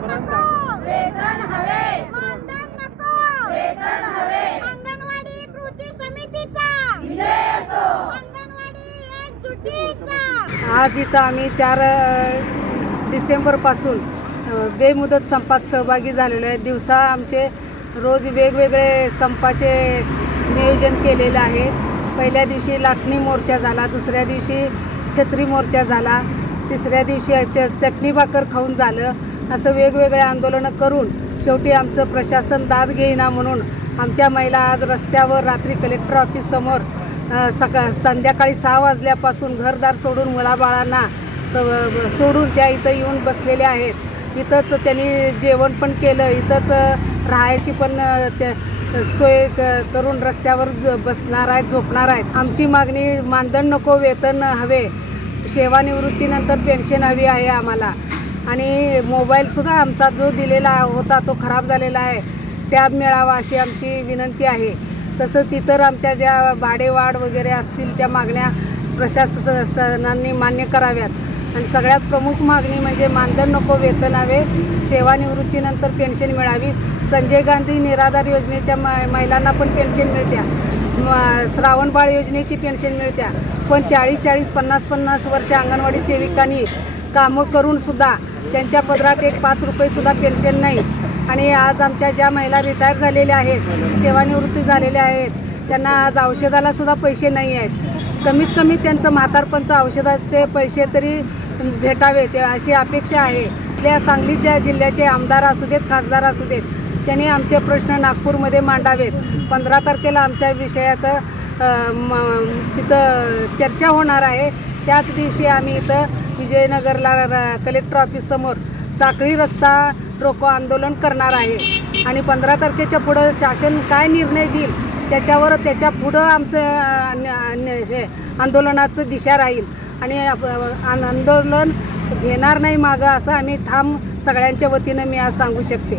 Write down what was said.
वेतन हवे, मानधन नको, वेतन हवे, अंगणवाडी कृती समितीचा विजय असो, अंगणवाडी एकजुटीचा। आज इथं आम्ही 4 डिसेंबरपासून बेमुदत संपात सहभागी झालेलो आहे। दिवसा आमचे रोज वेगवेगळे संपाचे नियोजन केलेलं आहे। पहिल्या दिवशी लाटणी मोर्चा झाला, दुसऱ्या दिवशी छत्री मोर्चा झाला, तिसऱ्या दिवशी चटणी भाकर खाऊन झालं। असं वेगवेगळे आंदोलनं करून शेवटी आमचं प्रशासन दाद घेईना म्हणून आमच्या महिला आज रस्त्यावर रात्री कलेक्टर ऑफिस समोर संध्याकाळी 6 वाजल्यापासून घरदार सोडून मुलाबाळांना सोडून त्या इथं येऊन बसलेल्या आहेत। इथंच त्यांनी जेवण पण केलं, इथंच राहायची पण सोय करून रस्त्यावर बसणार आहेत, झोपणार आहेत। आमची मागणी मानधन नको, वेतन हवे, सेवानिवृत्तीनंतर पेन्शन हवी आहे आम्हाला। आणि मोबाईलसुद्धा आमचा जो दिलेला होता तो खराब झालेला आहे, टॅब मिळावा अशी आमची विनंती आहे। तसंच इतर आमच्या ज्या भाडेवाढ वगैरे असतील त्या मागण्या प्रशासनाने मान्य कराव्यात। आणि सगळ्यात प्रमुख मागणी म्हणजे मानधन नको, वेतन हवे, सेवानिवृत्तीनंतर पेन्शन मिळावी। संजय गांधी निराधार योजनेच्या महिलांना पण पेन्शन मिळत्या, श्रावण बाळ योजनेची पेन्शन मिळत्या, पण 40-40, 50-50 वर्ष अंगणवाडी सेविकांनी कामं करूनसुद्धा त्यांच्या पदरात एक 5 रुपयेसुद्धा पेन्शन नाही। आणि आज आमच्या ज्या महिला रिटायर झालेल्या आहेत, सेवानिवृत्ती झालेल्या आहेत, त्यांना आज औषधालासुद्धा पैसे नाही आहेत। कमीत कमी त्यांचं म्हातारपणचं औषधाचे पैसे तरी भेटावेत अशी अपेक्षा आहे। इथल्या सांगलीच्या जिल्ह्याचे आमदार असू देत, खासदार असू देत, त्यांनी आमचे प्रश्न नागपूरमध्ये मांडावेत। 15 तारखेला आमच्या विषयाचं तिथं चर्चा होणार आहे। त्याच दिवशी आम्ही इथं विजयनगरला कलेक्टर ऑफिस समोर साखळी रस्ता रोको आंदोलन करणार आहे। आणि 15 तारखेच्या पुढं शासन काय निर्णय देईल त्याच्या पुढं आमचं हे आंदोलनाचं दिशा राहील। आणि आंदोलन घेणार नाही मागं असं आम्ही ठाम सगळ्यांच्या वतीनं मी आज सांगू शकते।